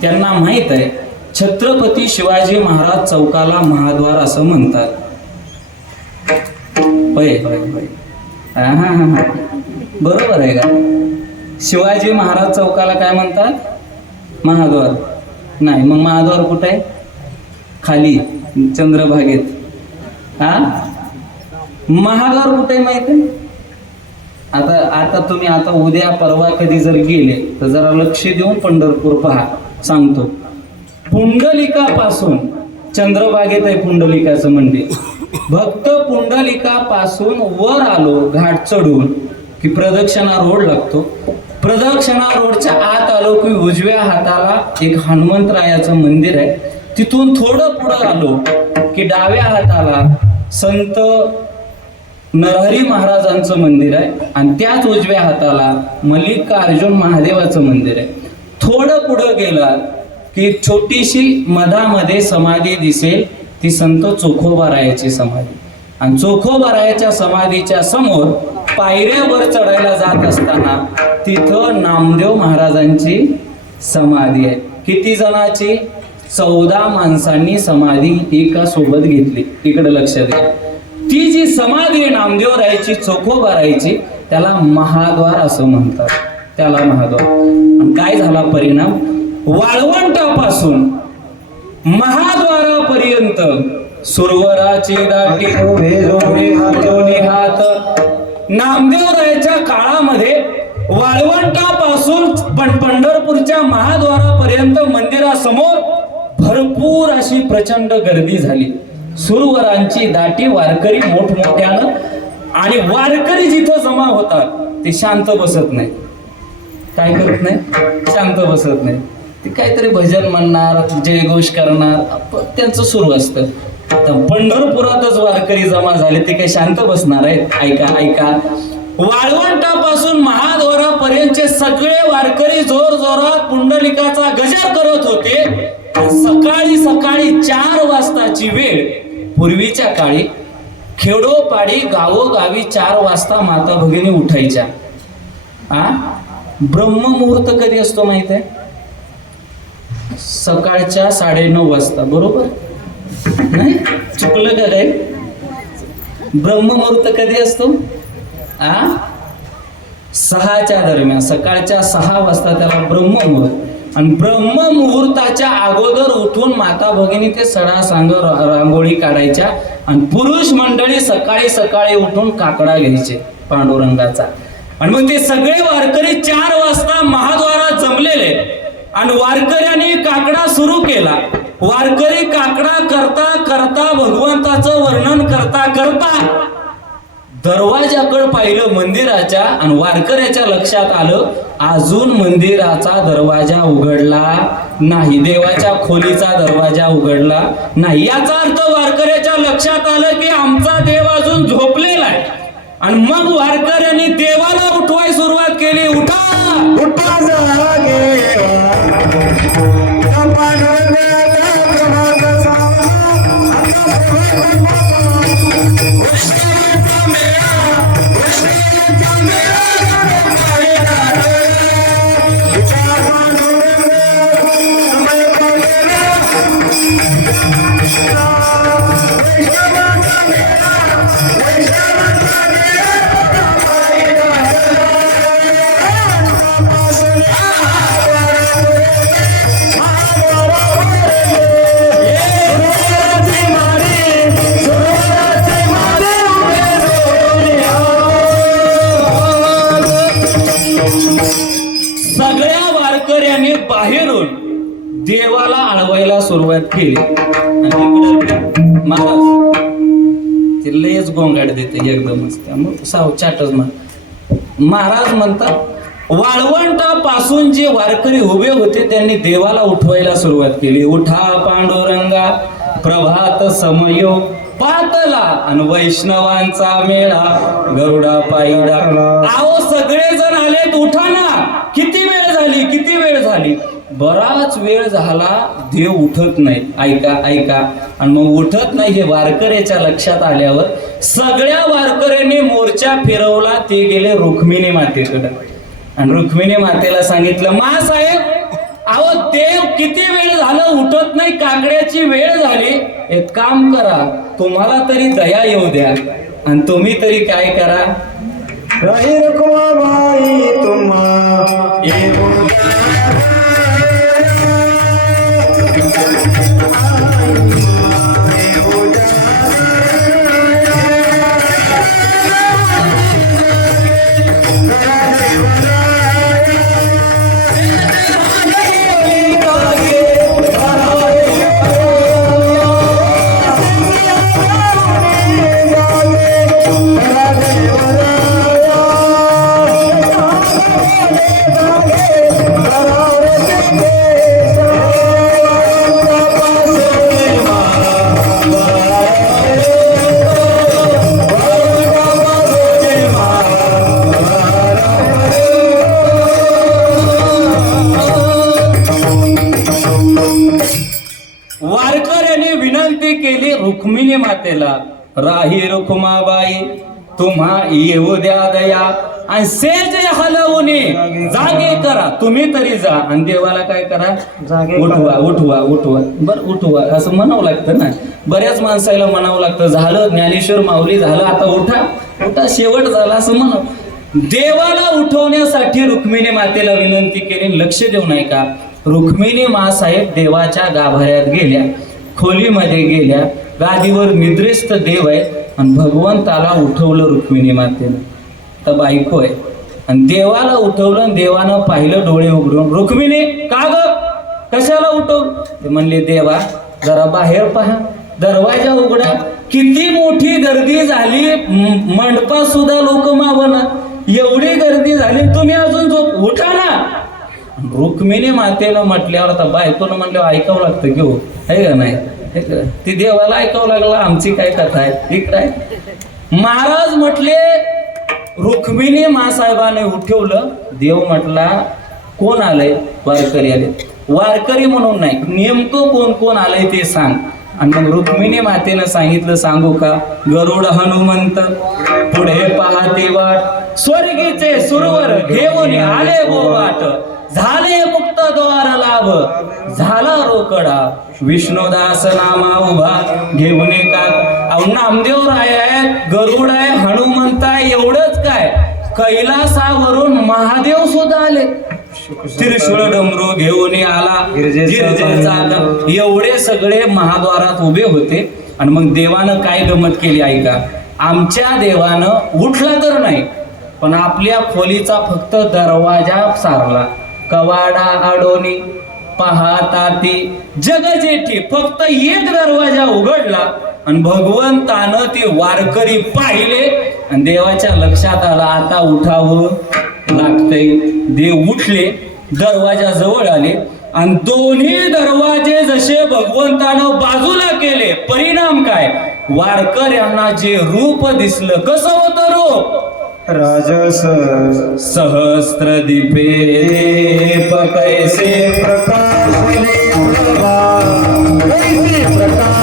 त्यांना माहीत आहे छत्रपती शिवाजी महाराज चौकाला महाद्वार असं म्हणतात. होय होय होय. हा, हा, हा, बरोबर आहे का? शिवाजी महाराज चौकाला काय म्हणतात? महाद्वार. नाही मग महाद्वार कुठे आहे? खाली चंद्रभागेत. हा? महाद्वार कुठे माहीत माहिती? आहे? आता आता तुम्ही आता उद्या परवा कधी जर गेले तर जरा लक्ष देऊन पंढरपूर पहा. सांगतो. पुंडलिकापासून चंद्रबागेत आहे पुंडलिकाचं मंदिर. भक्त पुंडलिकापासून वर आलो घाट चढून की प्रदक्षिणा रोड लागतो. प्रदक्षिणा रोडच्या आत आलो की उजव्या हाताला एक हनुमंतरायाचं मंदिर आहे. तिथून थोडं पुढं आलो की डाव्या हाताला संत नरहरी महाराजांचं मंदिर आहे आणि त्याच उजव्या हाताला मल्लिकार्जुन महादेवाचं मंदिर आहे. थोडं पुढं गेलात की छोटीशी मधामध्ये समाधी दिसेल ती संत चोखोबारायाची समाधी. आणि चोखोबारायाच्या समाधीच्या समोर पायऱ्यावर चढायला जात असताना तिथं नामदेव महाराजांची समाधी आहे. किती जणाची? चौदा माणसांनी समाधी एका सोबत घेतली. इकडे लक्ष द्या. जी समाधी आहे नामदेव राहायची चोखोबा राहायची त्याला महाद्वार असं म्हणतात. त्याला महाद्वार. आणि काय झाला परिणाम? वाळवंटापासून महाद्वारापर्यंत सुरवराची दाटी जोडे जोडे हात. नामदेवरायाच्या काळामध्ये वाळवंटापासून पण पंढरपूरच्या महाद्वारापर्यंत मंदिरासमोर भरपूर अशी प्रचंड गर्दी झाली. सुरवरांची दाटी वारकरी मोठमोठ्यानं आणि वारकरी जिथं जमा होतात ते शांत बसत नाही. काय करत नाही? शांत बसत नाही. ते काहीतरी भजन म्हणणार जयघोष करणार त्यांचं सुरू असतं. तर पंढरपुरातच वारकरी जमा झाले ते काही शांत बसणार आहेत? ऐका ऐका. वाळवंटापासून महाद्वारापर्यंतचे सगळे वारकरी जोर जोरात पुंडलिकाचा गजर करत होते. सकाळी सकाळी चार वाजताची वेळ पूर्वीच्या काळी खेडोपाडी गावोगावी चार वाजता माता भगिनी उठायच्या. आ? ब्रह्ममुहूर्त कधी असतो माहीत आहे? सकाळच्या साडेनऊ वाजता बरोबर? नाही? चुकलं का काय ब्रह्ममुहूर्त कधी असतो? आ? सहाच्या दरम्यान सकाळच्या सहा वाजता त्याला ब्रह्ममुहूर्त. आणि ब्रह्म मुहूर्ताच्या अगोदर उठून माता भगिनी ते सडा सांग रांगोळी काढायच्या आणि पुरुष मंडळी सकाळी सकाळी उठून काकडा घ्यायचे पांडुरंगाचा. आणि मग ते सगळे वारकरी चार वाजता महाद्वारात जमलेले. आणि वारकऱ्यांनी काकडा सुरू केला. वारकरी काकडा करता करता भगवंताचं वर्णन करता करता दरवाजाकडे पाहिलं मंदिराच्या आणि वारकऱ्याच्या लक्षात आलं अजून मंदिराचा दरवाजा उघडला नाही. देवाच्या खोलीचा दरवाजा उघडला नाही. याचा अर्थ वारकऱ्याच्या लक्षात आलं की आमचा देव अजून झोपलेला आहे. आणि मग वारकर बाहेरून देवाला अडवायला सुरुवात केली. आणि महाराज ते लयच गोंगाट देते एकदमच त्यामुळे साव चाटच मार महाराज म्हणतात वाळवंटापासून जे वारकरी उभे होते त्यांनी देवाला उठवायला सुरुवात केली. उठा पांडुरंगा प्रभात समयो पातला आणि वैष्णवांचा मेळा गरुडा पायडा. आहो सगळे जण आलेत उठा ना. किती वेळ झाली किती वेळ झाली? बराच वेळ झाला देव उठत नाही. ऐका ऐका. आणि मग उठत नाही हे वारकऱ्याच्या लक्षात आल्यावर सगळ्या वारकऱ्यांनी मोर्चा फिरवला ते गेले रुक्मिणी मातेकडे. आणि रुक्मिणी मातेला सांगितलं मा साहेब अहो देव किती वेळ झालं उठत नाही काकड्याची वेळ झाली. एक काम करा तुम्हाला तरी दया येऊ द्या. आणि तुम्ही तरी काय करा? राही रखुमाबाई तुम्हा विनंती केली रुक्मिणी मातेला? राही रुक्माबाई तुम्हा येऊ द्या दया. आणि सेज हलवणे जागे करा. तुम्ही तरी जा. आणि देवाला काय करा? जागे उठवा उठवा उठवा. बर उठवा. असं म्हणावं लागतं ना. बऱ्याच माणसाला म्हणावं लागतं झालं ज्ञानेश्वर माऊली झालं आता उठा. उठा शेवट झाला असं म्हणावं. देवाला उठवण्यासाठी रुक्मिणी मातेला विनंती केली. लक्ष देऊ नये का रुक्मिणी मासाहेब देवाच्या गाभाऱ्यात गेल्या. खोलीमध्ये गेल्या गादीवर निद्रिस्त देव आहे आणि भगवंताला उठवलं रुक्मिणी मातेनं. तर बायको आहे. आणि देवाला उठवलं आणि देवानं पाहिलं डोळे उघडून. रुक्मिणी का ग? कशाला उठव? ते म्हणले देवा जरा बाहेर पहा. दरवाजा उघडा. किती मोठी गर्दी झाली. मंडपात सुद्धा लोक मावना. एवढी गर्दी झाली तुम्ही अजून झोप उठा ना. रुक्मिणी मातेला म्हटल्यावर आता बायकोनं म्हटल्यावर ऐकावं लागतं घेऊ हो, आहे का नाही? ती देवाला ऐकावं लागलं आमची काय कथा आहे? ठीक आहे महाराज म्हटले रुक्मिणी मासाहेबाने उठवलं देव म्हटला कोण आलंय? वारकरी आले. वारकरी म्हणून नाही नेमकं कोण कोण आलंय ते सांग. आणि मग रुक्मिणी मातेनं सांगितलं सांगू का? गरुड हनुमंत पुढे पाहते वाट. स्वर्गीचे सुरवर घेऊन आले गो वाट झाले मुक्त द्वार लाभ झाला रोकडा. विष्णुदास नामा उभा घेऊन का नामदेव राय आहे गरुड आहे हनुमंत आहे एवढंच काय? कैलासावरून महादेव सुद्धा आले. त्रिशूळ डमरू घेऊन आला. एवढे सगळे महाद्वारात उभे होते. आणि मग देवानं काय गमत केली ऐका. आमच्या देवानं उठला तर नाही पण आपल्या खोलीचा फक्त दरवाजा सारला. कवाडा आडोनी पाहता ती. जग जेठी फक्त एक दरवाजा उघडला आणि भगवंतानं ते वारकरी पाहिले. आणि देवाच्या लक्षात आला आता उठावं लागतंय. देव उठले दरवाजा जवळ आले आणि दोन्ही दरवाजे जसे भगवंतानं बाजूला केले परिणाम काय? वारकऱ्यांना जे रूप दिसलं कसं होतं रूप? राजस सहस्त्र दीपे दीप कैसे प्रकाश प्रभा प्रकाश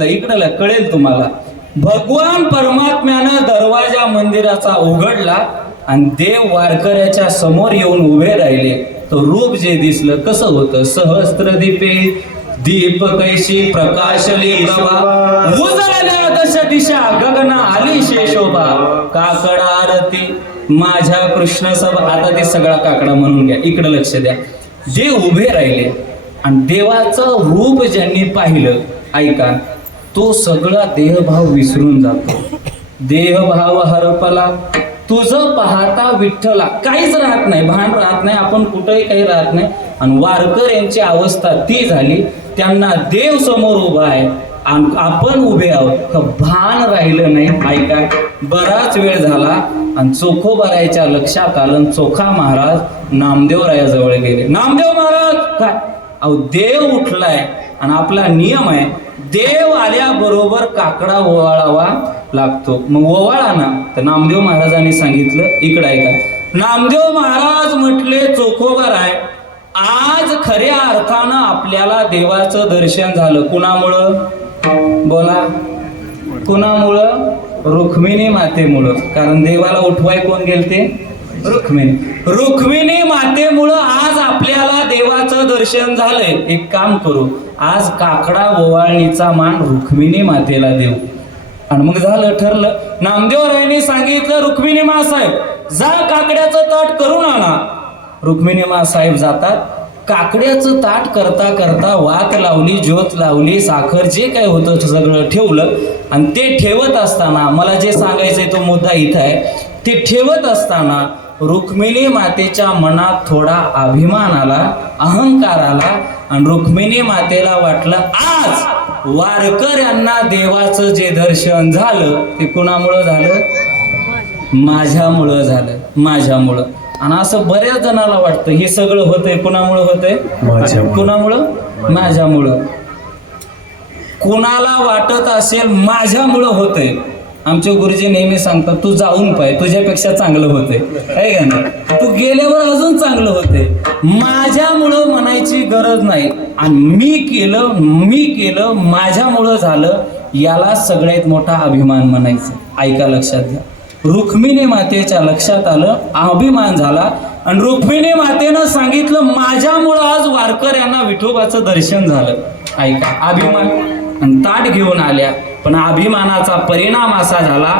सांगितलं इकडं कळेल तुम्हाला. भगवान परमात्म्यानं दरवाजा मंदिराचा उघडला आणि देव वारकऱ्याच्या समोर येऊन उभे राहिले. तर रूप जे दिसलं कसं होतं? सहस्त्र दीपे दीप कैशी प्रकाशली उजळल्या दश दिशा गगना आली शेषोबा. काकडा आरती. माझ्या कृष्ण सभा. आता ते सगळा काकडा म्हणून घ्या. इकडे लक्ष द्या. जे उभे राहिले आणि देवाचं रूप ज्यांनी पाहिलं ऐका. तो सगळा देहभाव विसरून जातो. देहभाव हरपला तुझं पाहता विठ्ठला. काहीच राहत नाही भान राहत नाही आपण कुठंही काही राहत नाही. आणि वारकर यांची अवस्था ती झाली त्यांना देव समोर उभा आहे. आणि आपण उभे आहोत. भान राहिलं नाही. ऐका बराच वेळ झाला आणि चोखोबरायच्या लक्षात आलं चोखा महाराज नामदेवरायाजवळ गेले. नामदेव महाराज! काय? अहो देव उठलाय आणि आपला नियम आहे देव आल्याबरोबर काकडा ओवाळावा लागतो. मग ओवाळा ना. तर नामदेव महाराजांनी सांगितलं इकडं ऐका. नामदेव महाराज म्हटले चोखोबर आहे आज खऱ्या अर्थानं आपल्याला देवाचं दर्शन झालं. कुणामुळं? बोला. कुणामुळं? रुक्मिणी मातेमुळं. कारण देवाला उठवाय कोण गेलते? रुक्मिणी. रुक्मिणी मातेमुळं आज आपल्याला देवाचं दर्शन झालंय. एक काम करू. आज काकडा ओवाळणीचा मान रुक्मिणी मातेला देऊ. आणि मग झालं ठरलं. नामदेवरायांनी सांगितलं रुक्मिणी मासाहेब जा काकड्याचं ताट करून आणा. रुक्मिणी साहेब जातात. काकड्याचं ताट करता करता वात लावली ज्योत लावली साखर जे काय होतं सगळं ठेवलं. आणि ते ठेवत असताना मला जे सांगायचंय तो मुद्दा इथं आहे. ते ठेवत असताना रुक्मिणी मातेच्या मनात थोडा अभिमान आला अहंकार आला आणि रुक्मिणी मातेला वाटलं आज वारकऱ्यांना देवाचं जे दर्शन झालं ते कुणामुळं झालं? माझ्यामुळं झालं माझ्यामुळं. आणि असं बऱ्याच जणाला वाटतं हे सगळं होतंय कुणामुळं होतंय. कुणामुळं? माझ्यामुळं. कुणाला वाटत असेल माझ्यामुळं होतंय. आमचे गुरुजी नेहमी सांगतात तू जाऊन पाय तुझ्यापेक्षा चांगलं होतंय. आहे का नाही? तू गेल्यावर अजून चांगलं होतंय. माझ्यामुळं म्हणायची गरज नाही. आणि मी केलं मी केलं माझ्यामुळं झालं याला सगळ्यात मोठा अभिमान म्हणायचं. ऐका लक्षात घ्या. रुक्मिणी मातेच्या लक्षात आलं अभिमान झाला. आणि रुक्मिणी मातेनं सांगितलं माझ्यामुळं आज वारकर यांना विठोबाचं दर्शन झालं. ऐका अभिमान. आणि ताट घेऊन आल्या. पण अभिमानाचा परिणाम असा झाला